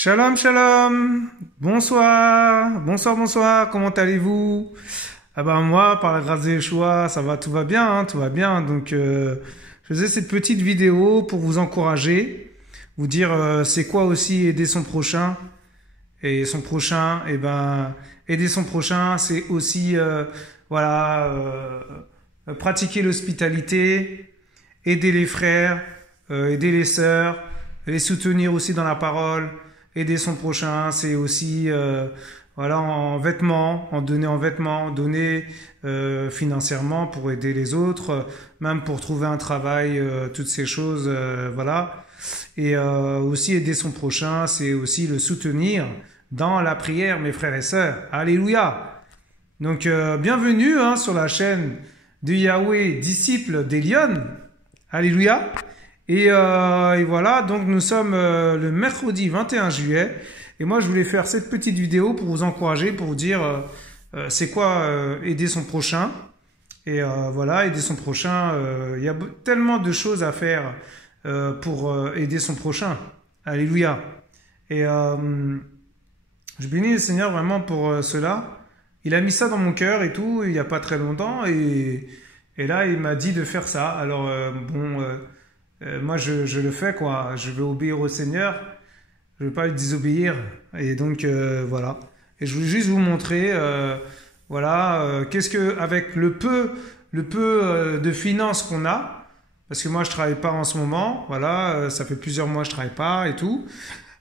Shalom, shalom. Bonsoir, bonsoir, bonsoir. Comment allez-vous? Ah ben moi, par la grâce de Yeshua, ça va, tout va bien, hein, tout va bien. Donc, je faisais cette petite vidéo pour vous encourager, vous dire c'est quoi aussi aider son prochain. Et son prochain, aider son prochain, c'est aussi pratiquer l'hospitalité, aider les frères, aider les sœurs, les soutenir aussi dans la parole. Aider son prochain, c'est aussi en vêtements, donner financièrement pour aider les autres, même pour trouver un travail, toutes ces choses, voilà. Et aussi aider son prochain, c'est aussi le soutenir dans la prière, mes frères et sœurs. Alléluia. Donc bienvenue sur la chaîne de Yahweh, disciple d'Elion. Alléluia. Et voilà, donc nous sommes le mercredi 21 juillet. Et moi, je voulais faire cette petite vidéo pour vous encourager, pour vous dire c'est quoi aider son prochain. Et voilà, aider son prochain. Il y a tellement de choses à faire pour aider son prochain. Alléluia. Et je bénis le Seigneur vraiment pour cela. Il a mis ça dans mon cœur et tout, il n'y a pas très longtemps. Et là, il m'a dit de faire ça. Alors, moi, je le fais, quoi. Je veux obéir au Seigneur. Je ne veux pas lui désobéir. Et donc, voilà. Et je voulais juste vous montrer, qu'est-ce que, avec le peu de finances qu'on a, parce que moi, je travaille pas en ce moment, voilà, ça fait plusieurs mois que je travaille pas et tout.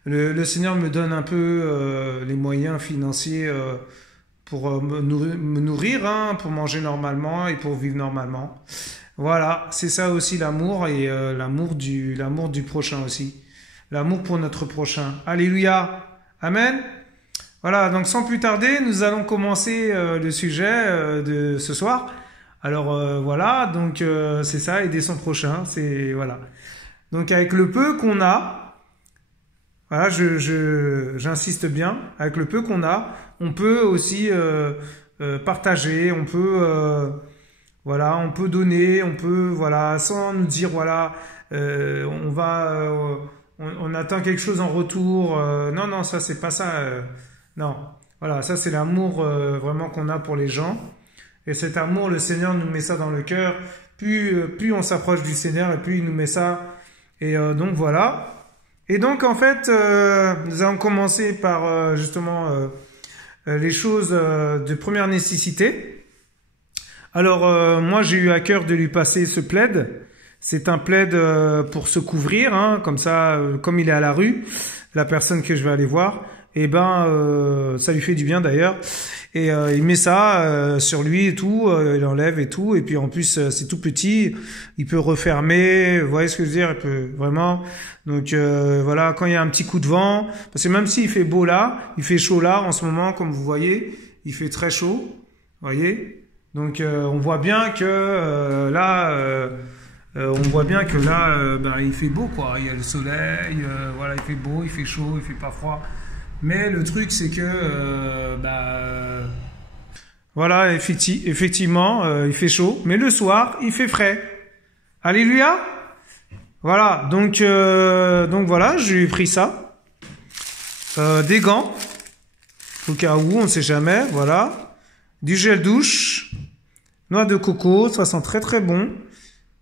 Le Seigneur me donne un peu les moyens financiers pour me nourrir, pour manger normalement et pour vivre normalement. Voilà, c'est ça aussi l'amour et l'amour du prochain aussi. L'amour pour notre prochain. Alléluia. Amen. Voilà, donc sans plus tarder, nous allons commencer le sujet de ce soir. Alors voilà, donc c'est ça, aider son prochain, c'est voilà. Donc avec le peu qu'on a, voilà, j'insiste bien, avec le peu qu'on a, on peut aussi partager, on peut on peut donner, on peut, sans nous dire, on attend quelque chose en retour. Non, ça, c'est pas ça. Non, voilà, ça, c'est l'amour vraiment qu'on a pour les gens. Et cet amour, le Seigneur nous met ça dans le cœur. Plus on s'approche du Seigneur, et plus il nous met ça. Et donc, voilà. Et donc, en fait, nous allons commencer par, les choses de première nécessité. Alors, moi, j'ai eu à cœur de lui passer ce plaid. C'est un plaid pour se couvrir, comme ça, comme il est à la rue, la personne que je vais aller voir, ça lui fait du bien d'ailleurs. Et il met ça sur lui et tout, il enlève et tout. Et puis en plus, c'est tout petit, il peut refermer, vous voyez ce que je veux dire, il peut vraiment. Donc voilà, quand il y a un petit coup de vent, parce que même s'il fait beau là, il fait chaud là en ce moment, comme vous voyez, il fait très chaud, vous voyez. Donc on voit bien que il fait beau, quoi. Il y a le soleil, il fait beau, il fait chaud, il fait pas froid. Mais le truc, c'est que effectivement, il fait chaud, mais le soir, il fait frais. Alléluia. Voilà, donc voilà, j'ai pris ça, des gants, au cas où, on ne sait jamais, voilà, du gel douche. Noix de coco, ça sent très très bon.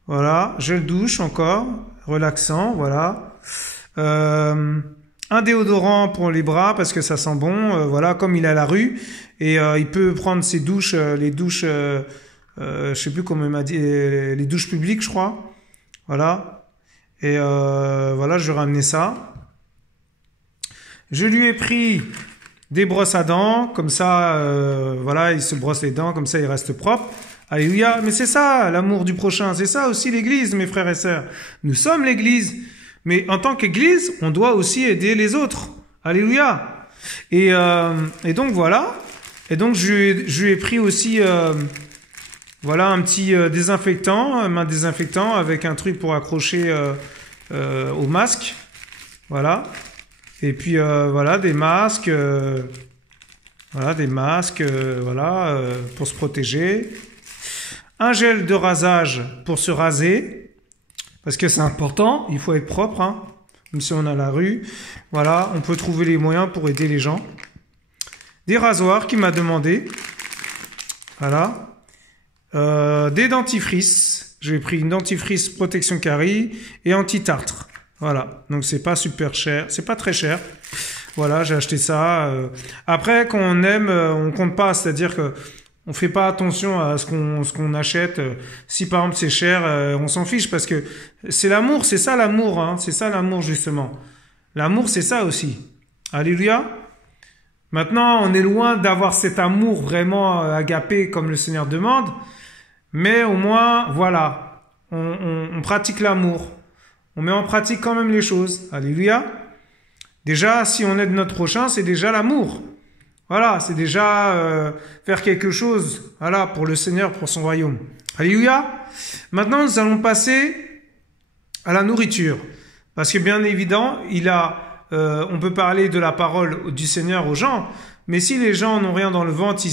Voilà, gel douche encore, relaxant, voilà. Un déodorant pour les bras parce que ça sent bon, comme il est à la rue. Et il peut prendre ses douches, les douches, je sais plus comment il m'a dit, les douches publiques, je crois. Voilà. Et je lui ai ramené ça. Je lui ai pris des brosses à dents, comme ça, il se brosse les dents, comme ça il reste propre. Alléluia, mais c'est ça, l'amour du prochain, c'est ça aussi l'église, mes frères et sœurs. Nous sommes l'église, mais en tant qu'église, on doit aussi aider les autres. Alléluia. Et donc voilà, et donc je lui ai pris aussi, un petit désinfectant, main désinfectant avec un truc pour accrocher au masque. Voilà. Et puis des masques, pour se protéger. Un gel de rasage pour se raser, parce que c'est important, il faut être propre, même si on a la rue. Voilà, on peut trouver les moyens pour aider les gens. Des rasoirs qui m'a demandé. Voilà. Des dentifrices. J'ai pris une dentifrice protection carie et anti-tartre. Voilà. Donc c'est pas super cher. C'est pas très cher. Voilà, j'ai acheté ça. Après, quand on aime, on compte pas. C'est-à-dire que on fait pas attention à ce qu'on achète. Si par exemple c'est cher, on s'en fiche parce que c'est l'amour. C'est ça l'amour. Hein. C'est ça l'amour justement. L'amour, c'est ça aussi. Alléluia. Maintenant, on est loin d'avoir cet amour vraiment agapé comme le Seigneur demande. Mais au moins, voilà, on pratique l'amour. On met en pratique quand même les choses. Alléluia. Déjà, si on aide notre prochain, c'est déjà l'amour. Voilà, c'est déjà faire quelque chose, voilà, pour le Seigneur, pour son royaume. Alléluia. Maintenant, nous allons passer à la nourriture. Parce que bien évidemment, on peut parler de la parole du Seigneur aux gens, mais si les gens n'ont rien dans le ventre,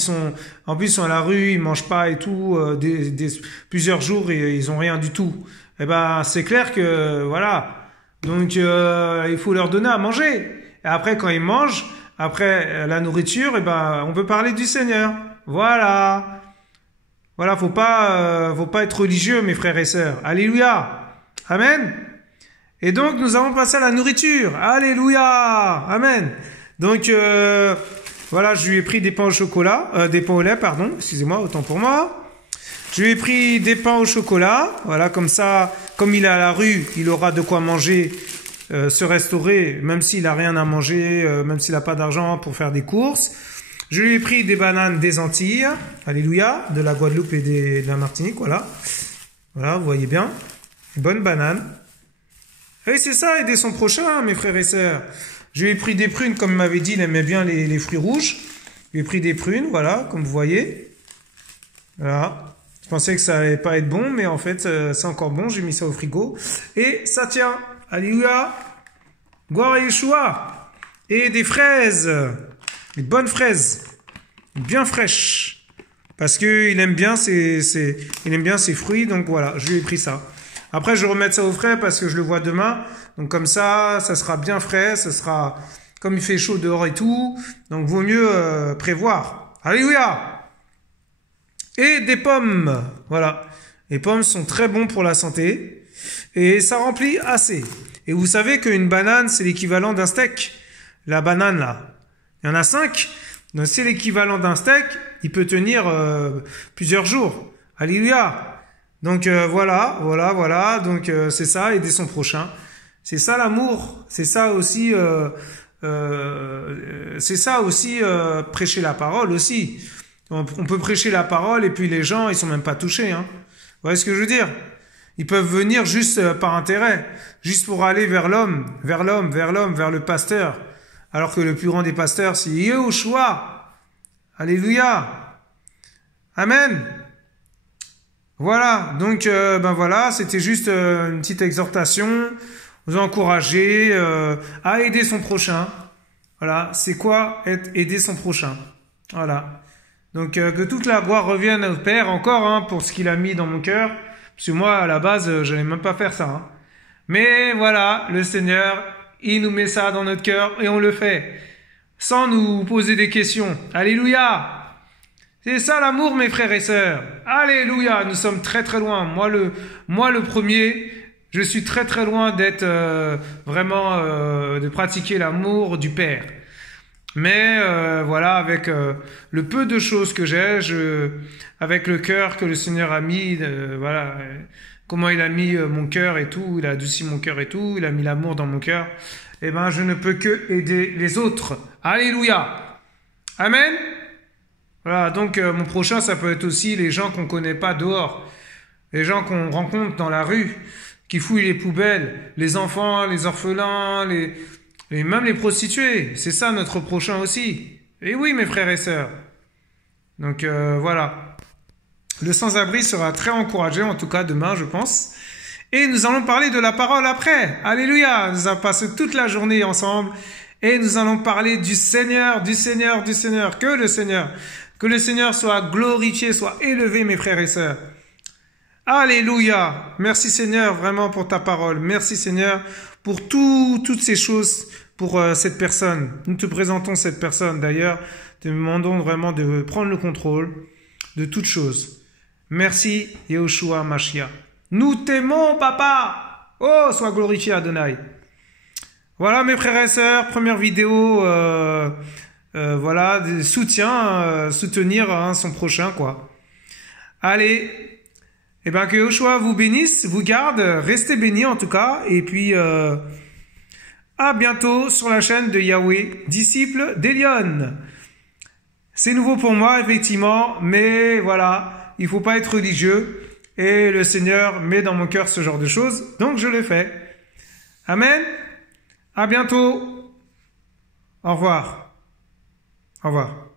en plus, ils sont à la rue, ils mangent pas et tout, plusieurs jours et ils ont rien du tout. Eh ben, c'est clair que, voilà. Donc, il faut leur donner à manger. Et après, quand ils mangent, après la nourriture, eh ben, on peut parler du Seigneur. Voilà. Voilà, faut pas être religieux, mes frères et sœurs. Alléluia. Amen. Et donc, nous allons passer à la nourriture. Alléluia. Amen. Donc, voilà, je lui ai pris des pains au chocolat, des pains au lait, pardon. Excusez-moi, autant pour moi. Je lui ai pris des pains au chocolat. Voilà, comme ça, comme il est à la rue, il aura de quoi manger, se restaurer, même s'il a rien à manger, même s'il n'a pas d'argent pour faire des courses. Je lui ai pris des bananes des Antilles. Alléluia. De la Guadeloupe et de la Martinique, voilà. Voilà, vous voyez bien. Une bonne banane. Et c'est ça, aider son prochain, mes frères et sœurs. Je lui ai pris des prunes, comme il m'avait dit, il aimait bien les fruits rouges. Je lui ai pris des prunes, voilà, comme vous voyez. Voilà. Je pensais que ça allait pas être bon, mais en fait, c'est encore bon. J'ai mis ça au frigo. Et ça tient. Alléluia. Gloire à Yeshua. Et des fraises. Des bonnes fraises. Bien fraîches. Parce qu'il aime bien il aime bien ses fruits, donc voilà, je lui ai pris ça. Après, je vais remettre ça au frais parce que je le vois demain. Donc comme ça sera bien frais, ça sera comme il fait chaud dehors et tout. Donc vaut mieux prévoir. Alléluia. Et des pommes. Voilà. Les pommes sont très bons pour la santé. Et ça remplit assez. Et vous savez qu'une banane, c'est l'équivalent d'un steak. La banane, là. Il y en a 5. Donc c'est l'équivalent d'un steak. Il peut tenir plusieurs jours. Alléluia. Donc voilà. Donc c'est ça, aider son prochain. C'est ça l'amour. C'est ça aussi prêcher la parole aussi. On peut prêcher la parole et puis les gens, ils sont même pas touchés. Hein. Vous voyez ce que je veux dire? Ils peuvent venir juste par intérêt, juste pour aller vers l'homme, vers le pasteur. Alors que le plus grand des pasteurs, c'est Yehoshua. Alléluia. Amen. Voilà, donc voilà, c'était juste une petite exhortation, vous encourager à aider son prochain. Voilà, c'est quoi aider son prochain? Voilà. Donc que toute la gloire revienne au Père encore hein, pour ce qu'il a mis dans mon cœur. Parce que moi, à la base, je n'allais même pas faire ça. Hein. Mais voilà, le Seigneur, il nous met ça dans notre cœur et on le fait. Sans nous poser des questions. Alléluia! C'est ça l'amour, mes frères et sœurs. Alléluia, nous sommes très très loin. Moi le premier, je suis très très loin d'être vraiment de pratiquer l'amour du Père. Mais voilà, avec le peu de choses que j'ai, avec le cœur que le Seigneur a mis, voilà, comment il a mis mon cœur et tout, il a adouci mon cœur et tout, il a mis l'amour dans mon cœur. Eh ben, je ne peux que aider les autres. Alléluia. Amen. Voilà, donc mon prochain, ça peut être aussi les gens qu'on connaît pas dehors, les gens qu'on rencontre dans la rue, qui fouillent les poubelles, les enfants, les orphelins, même les prostituées. C'est ça notre prochain aussi. Et oui, mes frères et sœurs. Donc voilà. Le sans-abri sera très encouragé, en tout cas demain, je pense. Et nous allons parler de la parole après. Alléluia. Nous allons passer toute la journée ensemble. Et nous allons parler du Seigneur, du Seigneur, du Seigneur. Que le Seigneur soit glorifié, soit élevé, mes frères et sœurs. Alléluia. Merci Seigneur vraiment pour ta parole. Merci Seigneur pour toutes ces choses, pour cette personne. Nous te présentons cette personne. D'ailleurs, te demandons vraiment de prendre le contrôle de toutes choses. Merci, Yehoshua Mashiach. Nous t'aimons, papa. Oh, sois glorifié, Adonai. Voilà, mes frères et sœurs, première vidéo, voilà, de soutien, soutenir son prochain, quoi. Allez, eh ben que Yehoshua vous bénisse, vous garde, restez bénis en tout cas, et puis à bientôt sur la chaîne de Yahweh, disciple d'Elion. C'est nouveau pour moi, effectivement, mais voilà, il faut pas être religieux, et le Seigneur met dans mon cœur ce genre de choses, donc je le fais. Amen. À bientôt. Au revoir. Au revoir.